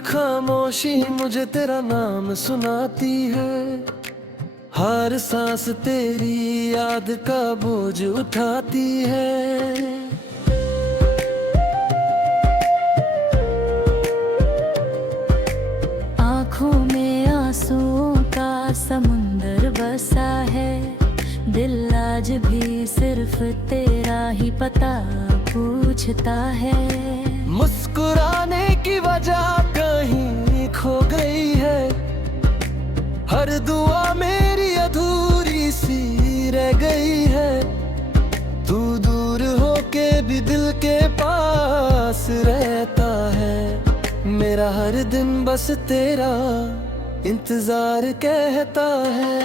खामोशी मुझे तेरा नाम सुनाती है। हर सांस तेरी याद का बोझ उठाती है। आँखों में आंसुओं का समुंदर बसा है। दिल आज भी सिर्फ तेरा ही पता पूछता है। मुस्कुराने की वजह कहीं खो गई है। हर दुआ मेरी अधूरी सी रह गई है। तू दूर होके भी दिल के पास रहता है। मेरा हर दिन बस तेरा इंतजार कहता है।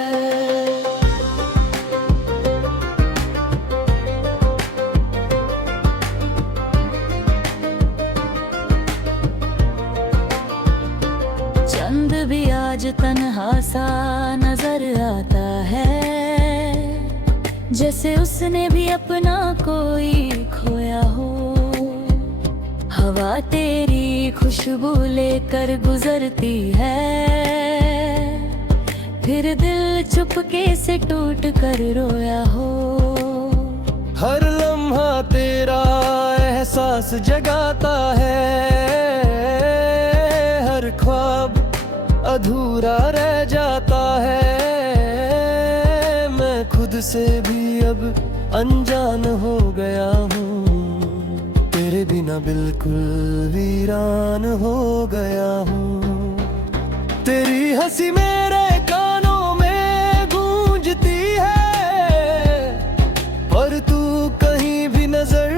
चंद भी आज तन्हा सा नजर आता है। जैसे उसने भी अपना कोई खोया हो। हवा तेरी खुशबू लेकर गुजरती है। फिर दिल चुपके से टूट कर रोया हो। हर लम्हा तेरा एहसास जगाता है। हर ख्वाब अधूरा रह जाता है। मैं खुद से भी अब अनजान हो गया हूँ। तेरे बिना बिल्कुल वीरान हो गया हूँ। तेरी हंसी मेरे कानों में गूंजती है। पर तू कहीं भी नजर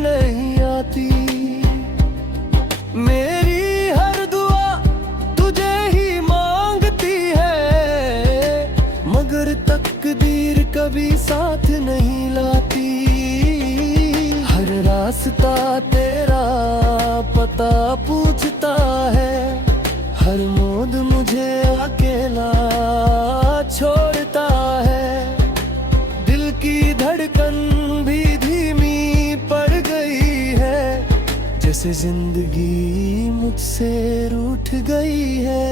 नहीं आती। मेरी हर दुआ तुझे ही मांगती है। मगर तकदीर कभी साथ नहीं लाती। हर रास्ता तेरा पता पूछता है। हर मोड़ मुझे अकेला छोड़ता है। दिल की धड़कन भी धीमी पड़ गई है। जैसे जिंदगी मुझसे रूठ गई है।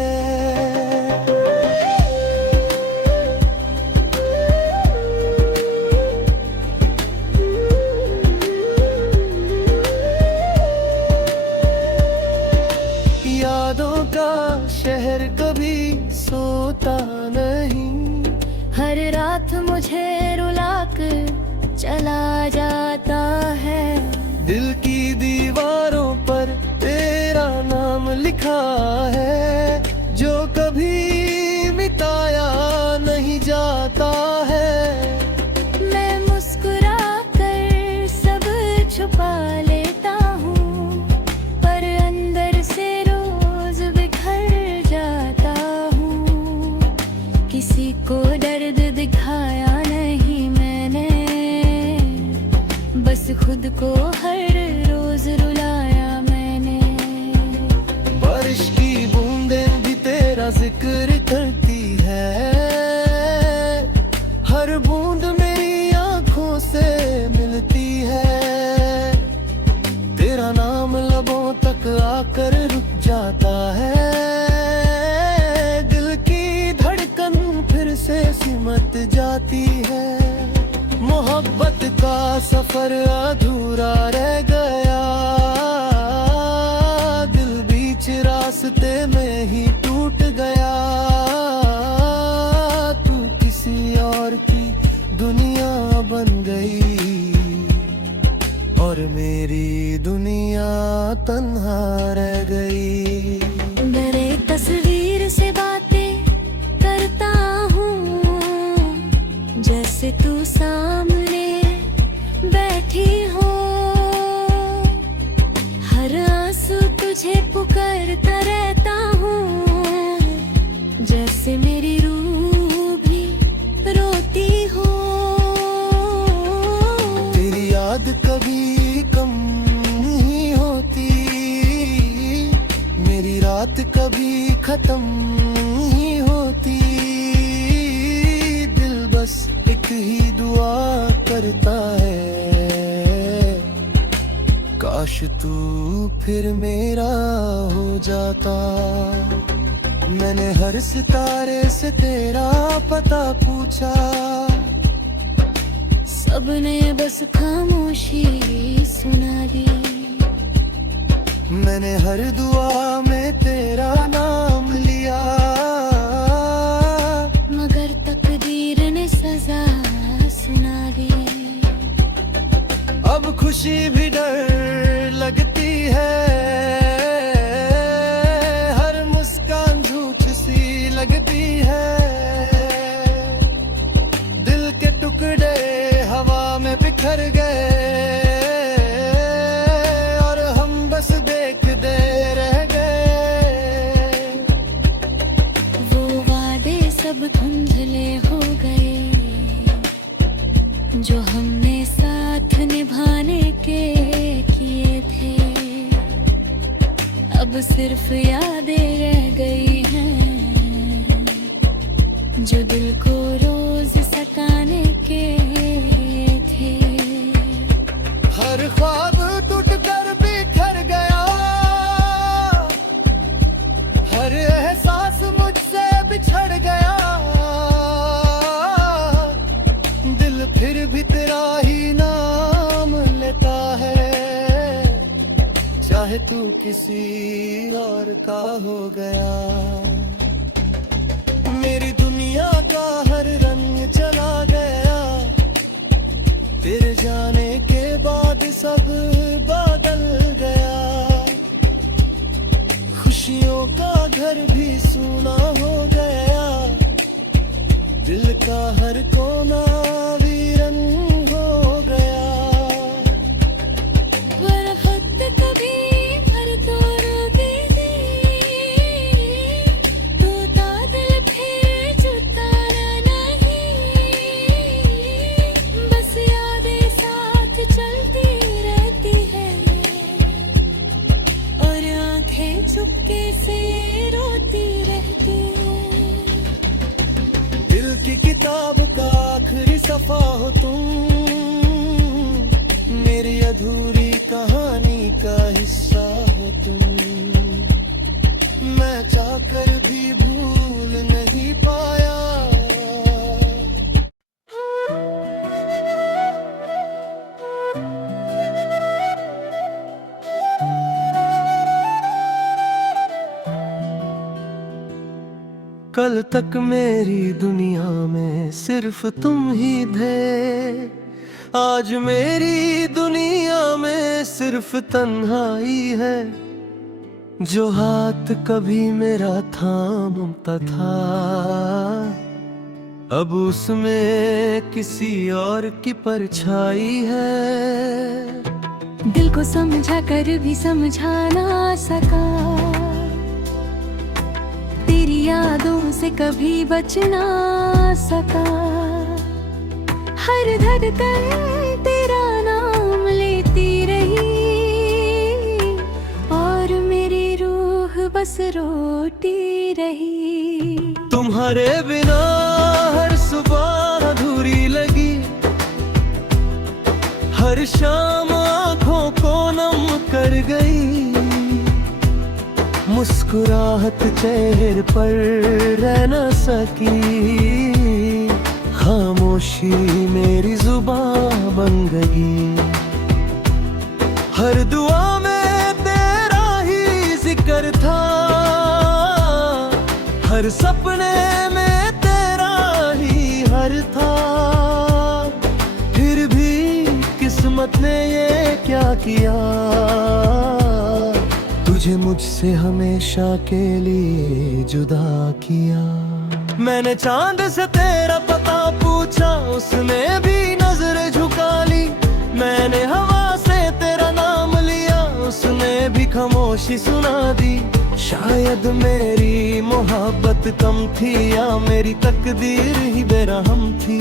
यादों का शहर कभी सोता नहीं। हर रात मुझे रुलाकर चला जाता है। दिल की दीवारों पर तेरा नाम लिखा है। जो कभी मिटाया नहीं जाता है। मैं मुस्कुरा कर सब छुपा लेता हूँ। पर अंदर से रोज बिखर जाता हूँ। किसी को दर्द दिखाया नहीं मैंने। बस खुद को हर रोज रुलाया मैंने। बारिश की बूंदें भी तेरा जिक्र करती है। हर बूंद मेरी आंखों से मिलती है। तेरा नाम लबों तक आकर रुक जाता है। दिल की धड़कन फिर से सिमट जाती है। मोहब्बत का सफर अधूरा रह गया। दिल बीच रास्ते में ही टूट गया। तू किसी और की दुनिया बन गई। और मेरी दुनिया तन्हा रह गई। मेरे तस्वीर से बातें करता हूँ। जैसे तू सामने बैठी हो। हर आंसू तुझे पुकारता रहता हूँ। जैसे मेरी रूह भी रोती हो। तेरी याद कभी कम नहीं होती। मेरी रात कभी खत्म नहीं होती। दिल बस एक ही दुआ करता है। काश तू फिर मेरा हो जाता। मैंने हर सितारे से तेरा पता पूछा, सबने बस खामोशी सुना दी। मैंने हर दुआ में तेरा नाम लिया, मगर तकदीर ने सजा सुना दी। अब खुशी भी डर लगती है, हर मुस्कान झूठ सी लगती है। दिल के टुकड़े हवा में बिखर गए और हम बस देखते रह गए। वो वादे सब धुंधले हो गए जो हमने साथ निभाने के किए थे। अब सिर्फ यादें रह गई हैं जो दिल को रोज सताने के थे। हर ख्वाब टूट कर बिखर गया, हर एहसास मुझसे बिछड़ गया। दिल फिर भी तेरा ही नाम लेता है, चाहे तू किसी और का हो गया। मेरी दुनिया का हर रंग चला गया, तेरे जाने के बाद सब बदल गया। खुशियों का घर भी सूना हो गया, दिल का हर कोना वीरन हो गया। पर वक्त कभी भर तो रोके दे, टूटा दिल फिर जुटाना नहीं। बस यादें साथ चलती रहती है और आंखें चुपके से रोती रहती है। दिल की किताब का आखिरी सफा हो तुम, मेरी अधूरी कहानी का हिस्सा हो तुम। मैं चाहकर भी भूल नहीं पाया। कल तक मेरी दुनिया में सिर्फ तुम ही थे, आज मेरी दुनिया में सिर्फ तन्हाई है। जो हाथ कभी मेरा थामता था, अब उसमें किसी और की परछाई है। दिल को समझा कर भी समझा ना सका, तेरी यादों से कभी बच ना सका। हर धड़कन तेरा नाम लेती रही और मेरी रूह बस रोती रही। तुम्हारे बिना हर सुबह अधूरी लगी, हर शाम आँखों को नम कर गई। मुस्कुराहट चेहरे पर रह न सकी, खामोशी मेरी जुबान बन गई। हर दुआ में तेरा ही जिक्र था, हर सपने में तेरा ही हर था। फिर भी किस्मत ने ये क्या किया, तुझे मुझसे हमेशा के लिए जुदा किया। मैंने चांद से तेरा पता पूछा, उसने भी नजर झुका ली। मैंने हवा से तेरा नाम लिया, उसने भी खामोशी सुना दी। शायद मेरी मोहब्बत कम थी या मेरी तकदीर ही बेरहम थी।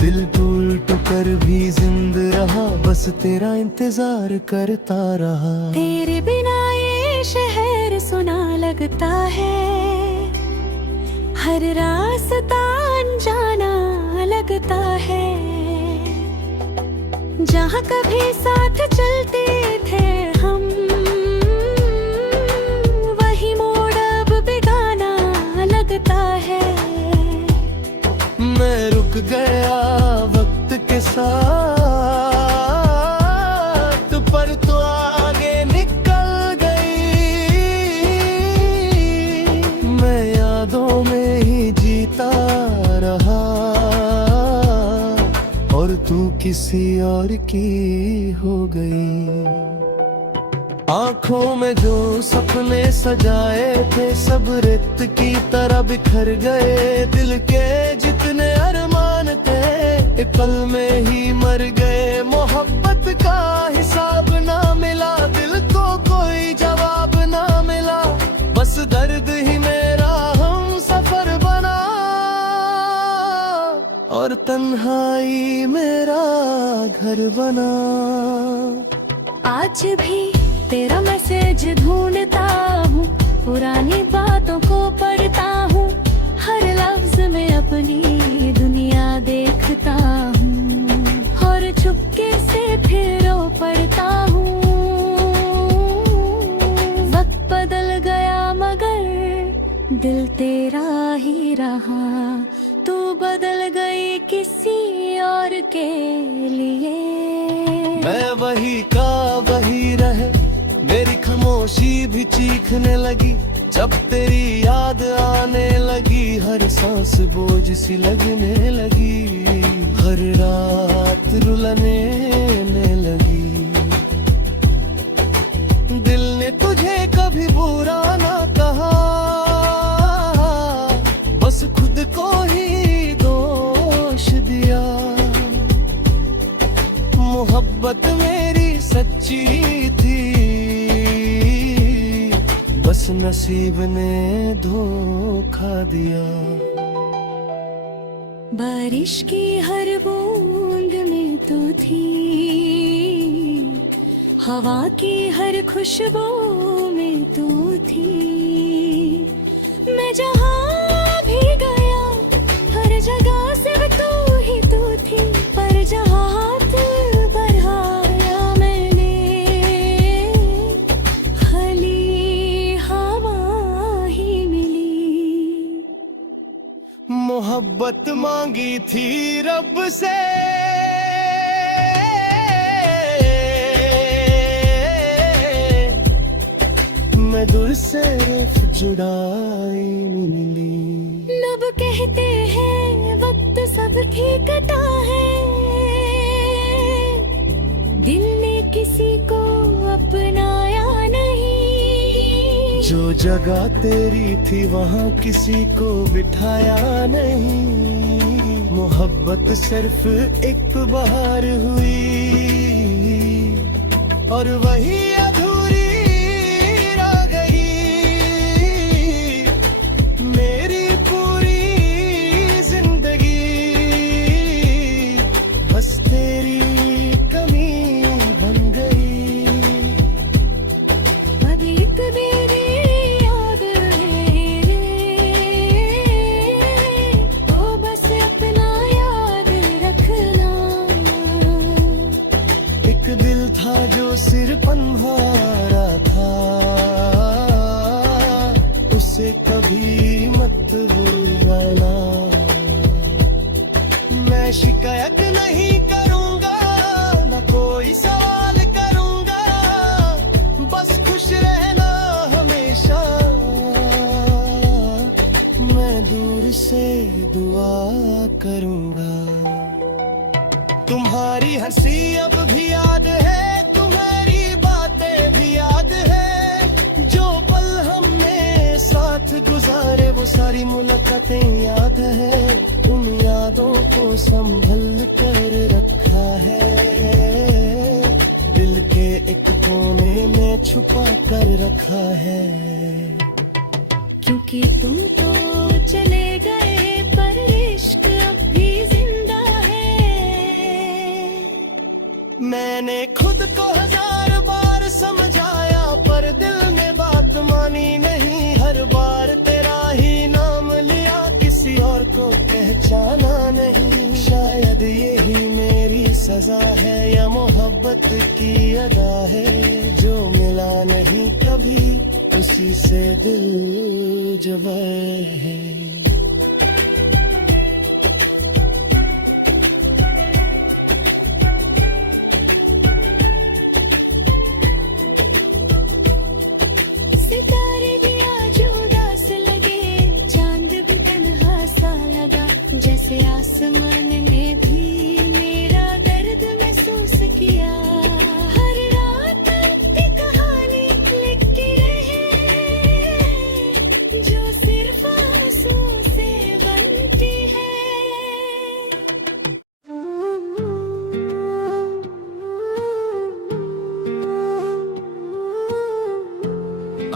दिल टूट कर भी जिंद रहा, बस तेरा इंतजार करता रहा। तेरे बिना ये शहर सुना लगता है, हर रास्ता अनजाना लगता है। जहाँ कभी साथ चलते थे रुक गया वक्त के साथ, पर तो आगे निकल गई। मैं यादों में ही जीता रहा और तू किसी और की हो गई। आंखों में जो सपने सजाए थे सब रेत की तरह बिखर गए। दिल के जितने अरमान थे एक पल में ही मर गए। मोहब्बत का हिसाब ना मिला, दिल को कोई जवाब ना मिला, बस दर्द ही मेरा हम सफर बना और तन्हाई मेरा घर बना। आज भी तेरा मैसेज ढूंढता हूँ, पुरानी बातों को पढ़ता हूँ, हर लफ्ज में अपनी दुनिया देखता हूँ और चुपके से फिर रो पड़ता हूँ। वक्त बदल गया मगर दिल तेरा ही रहा, तू बदल गई किसी और के लिए। मैं वही का वही रहे, मेरी खामोशी भी चीखने लगी जब तेरी याद आने लगी। हर सांस बोझ सी लगने लगी, हर रात रुलाने लगी। दिल ने तुझे कभी बुरा ना कहा, बस खुद को ही दोष दिया। मोहब्बत मेरी सच्ची थी, बस नसीब ने धोखा दिया। बारिश की हर बूंद में तू थी, हवा की हर खुशबू में तू थी। मैं जहाँ भी गया हर जगह सिर्फ तू ही तू थी, पर जहाँ हाथ बढ़ाया मैंने खाली हवा ही मिली। मोहब्बत मांगी थी रब से, मैं दूर से रफ जुड़ाई मिली। लब कहते हैं वक्त सब ठीकता है, दिल ने किसी को अपनाया नहीं। जो जगह तेरी थी वहाँ किसी को बिठाया नहीं। मोहब्बत सिर्फ एक बहार हुई और वही अधूरी रह गई। मेरी पूरी जिंदगी बस तेरी कमी बन गई। अब एक तेरी याद है, तो बस अपना याद रखना। एक दिल था जो सिर पन्हारा था, उसे कभी मत भूलना। मैं शिकायत नहीं करूंगा, न कोई सवाल करूंगा, बस खुश रहना हमेशा। मैं दूर से दुआ करूंगा। तुम्हारी हंसी अब भी याद है, तुम्हारी बातें भी याद है। जो पल हमने साथ गुजारे वो सारी मुलाकातें याद है। उन यादों को संभल कर रखा है, दिल के एक कोने में छुपा कर रखा है। क्योंकि तुम तो चले गए पर इश्क अब भी जिंदा है। मैंने खुद को 1000 बार समझाया पर दिल ने बात मानी नहीं। हर बार तेरा ही नाम लिया, किसी और को पहचाना नहीं। शायद यही मेरी सजा है या मोहब्बत की अदा है। जो मिला नहीं कभी उसी से दिल जबर है।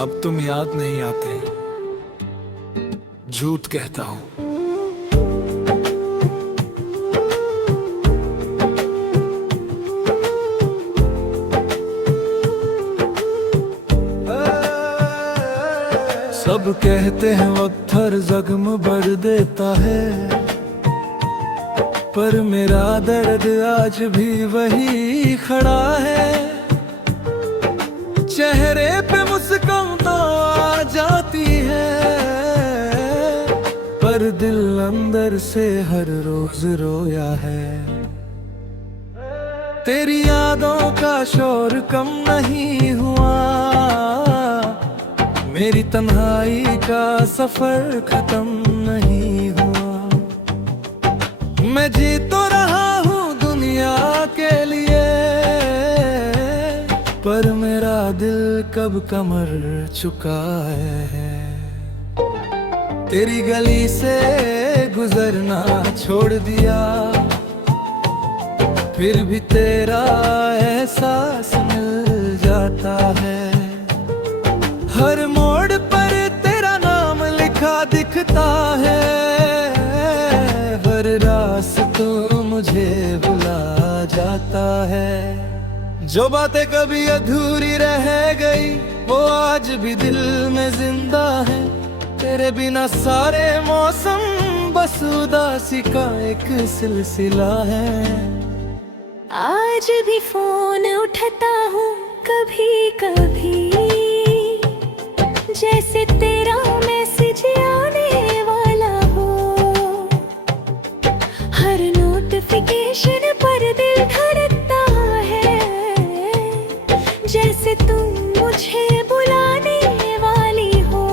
अब तुम याद नहीं आते, झूठ कहता हूँ। सब कहते हैं वक्त हर जख्म भर देता है, पर मेरा दर्द आज भी वही खड़ा है। चेहरे पे मुस्कान तो आ जाती है, पर दिल अंदर से हर रोज रोया है। तेरी यादों का शोर कम नहीं हुआ, मेरी तन्हाई का सफर खत्म नहीं हुआ। मैं जी तो रहा हूँ दुनिया के लिए, पर मेरा दिल कब कमर चुका है। तेरी गली से गुजरना छोड़ दिया, फिर भी तेरा एहसास मिल जाता है। हर मोड़ पर तेरा नाम लिखा दिखता है, हर रास्तों मुझे बुला जाता है। जो बातें कभी अधूरी रह गई वो आज भी दिल में जिंदा है। तेरे बिना सारे मौसम बस उदासी का एक सिलसिला है। आज भी फोन उठाता हूँ कभी कभी, जैसे तेरा मैसेज आने वाला हो। हर नोटिफिकेशन पर दिल धड़कता है, जैसे तुम मुझे बुलाने वाली हो।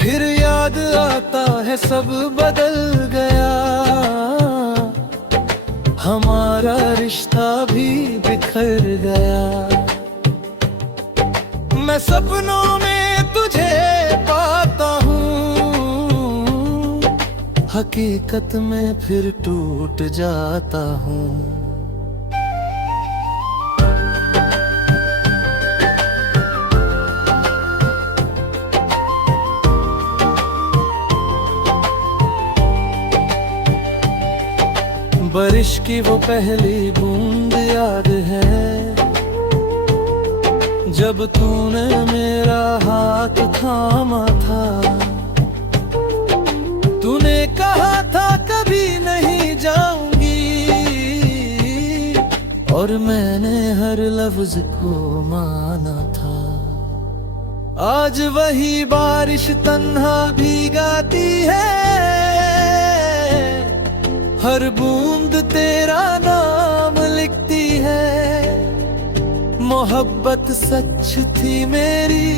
फिर याद आता है सब बदल गया, हमारा रिश्ता भी बिखर गया। मैं सपनों में तुझे पाता हूँ, हकीकत में फिर टूट जाता हूँ। बारिश की वो पहली बूंद याद है, जब तूने मेरा हाथ थामा था। तूने कहा था कभी नहीं जाऊंगी, और मैंने हर लफ्ज को माना था। आज वही बारिश तन्हा भीगाती है, हर बूंद तेरा नाम लिखती है। मोहब्बत सच थी मेरी,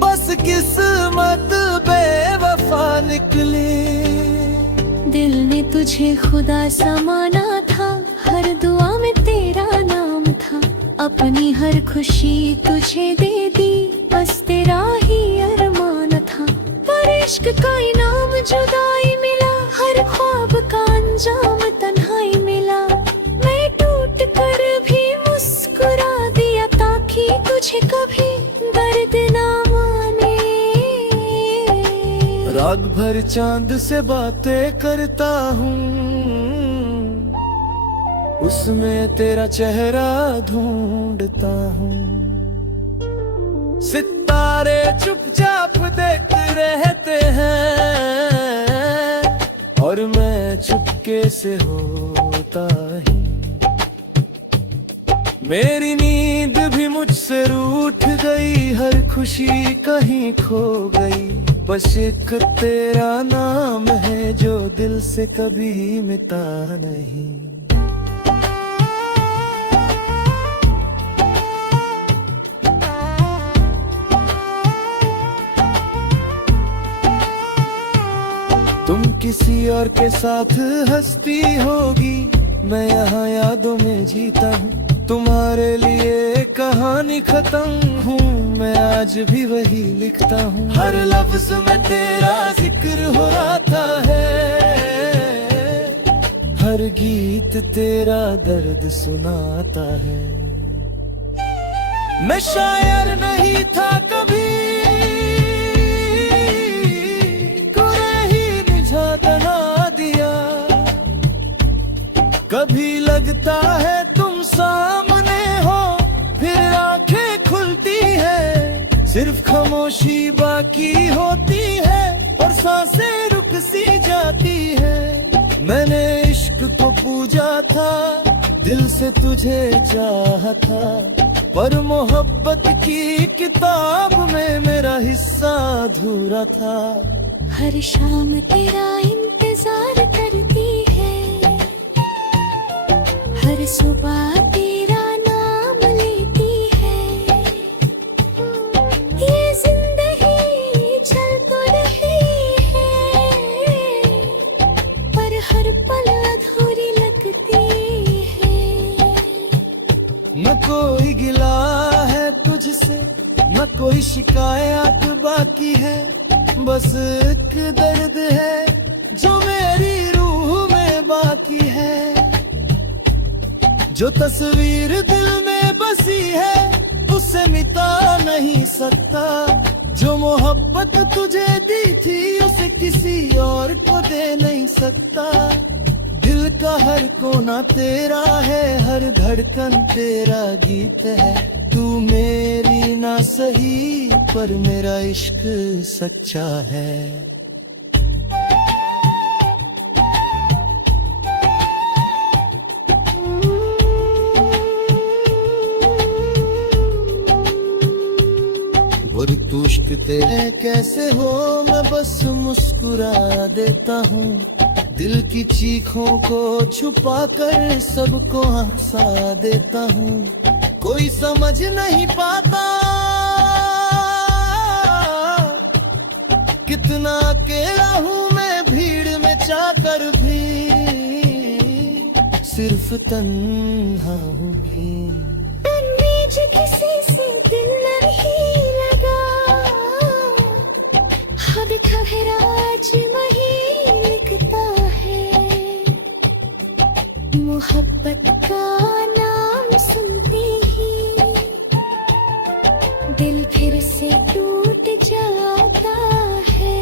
बस किस्मत बेवफा निकली। दिल ने तुझे खुदा सा माना था, हर दुआ में तेरा नाम था। अपनी हर खुशी तुझे दे दी, बस तेरा ही अरमान था। पर इश्क का इनाम जुदाई मिला, हर ख्वाब का अंजाम तन्हाई मिला। मैं टूट कर भी मुस्कुरा दिया, ताकि तुझे कभी दर्द ना माने। रात भर चांद से बातें करता हूँ, उसमें तेरा चेहरा ढूंढता हूँ। सितारे चुपचाप देखते रहते हैं, और मैं चुपके से होता ही। मेरी नींद भी मुझसे रूठ गई, हर खुशी कहीं खो गई। बस एक तेरा नाम है जो दिल से कभी मिटा नहीं। तुम किसी और के साथ हंसती होगी, मैं यहाँ यादों में जीता हूँ। तुम्हारे लिए कहानी खत्म हूँ, मैं आज भी वही लिखता हूँ। हर लफ्ज में तेरा जिक्र हो आता है, हर गीत तेरा दर्द सुनाता है। मैं शायर नहीं था कभी, कोई ही निझातना दिया। कभी लगता है तुम सामने हो, फिर आंखें खुलती है, सिर्फ खामोशी बाकी होती है और सांसें रुक सी जाती है। मैंने इश्क को पूजा था, दिल से तुझे चाहा था, पर मोहब्बत की किताब में मेरा हिस्सा अधूरा था। हर शाम तेरा इंतजार करती है, हर सुबह तेरा नाम लेती है। ये जिंदगी चल तो रही है, पर हर पल अधूरी लगती है। न कोई गिला है तुझसे, न कोई शिकायत बाकी है, बस एक दर्द है जो मेरी रूह में बाकी है। जो तस्वीर दिल में बसी है उसे मिटा नहीं सकता, जो मोहब्बत तुझे दी थी उसे किसी और को दे नहीं सकता। दिल का हर कोना तेरा है, हर धड़कन तेरा गीत है। तू मेरी ना सही पर मेरा इश्क सच्चा है। और तू इश्क तेरे कैसे हो, मैं बस मुस्कुरा देता हूँ। दिल की चीखों को छुपा कर सबको हंसा देता हूँ। कोई समझ नहीं पाता कितना अकेला हूँ मैं भीड़ में जाकर भी, सिर्फ तन्हा हूँ भी। मुझे किसी से दिल नहीं लगा, हद खबराज वही लिखता है। मोहब्बत का नाम सुनते ही दिल फिर से टूट जाता है।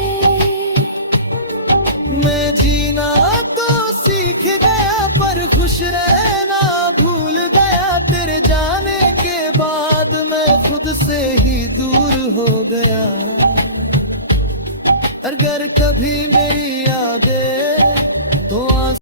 मैं जीना तो सीख गया पर खुश रहना भूल गया। तेरे जाने के बाद मैं खुद से ही दूर हो गया। अगर कभी मेरी